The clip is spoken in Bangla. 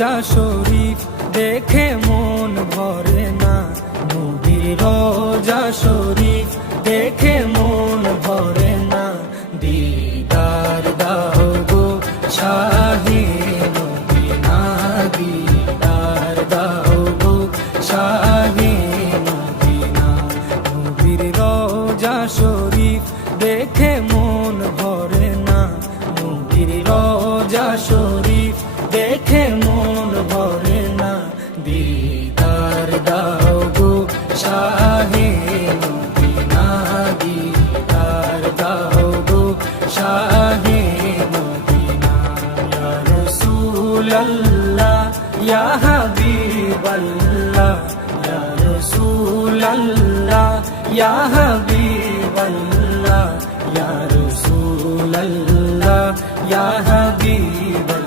রোজা শরীফ দেখে মন ভরে না, নবীর রোজা শরীফ দেখে মন ভরে না। দিদার দাও গো শাহে মদিনা, দিদার দাও গো শাহে মদিনা। নবীর রোজা শরীফ দেখে মন ভরে না, নবীর রোজা শরীফ দেখে মন ভরে না। দিদার দাও গো শাহে মদিনা, দিদার দাও গো শাহে মদিনা। ইয়া রাসূলাল্লাহ ইয়া হাবিবাল্লাহ, ইয়া রাসূলাল্লাহ ইয়া হাবিবাল্লাহ, ইয়া রাসূলাল্লাহ ইয়া হাবিবাল্লাহ।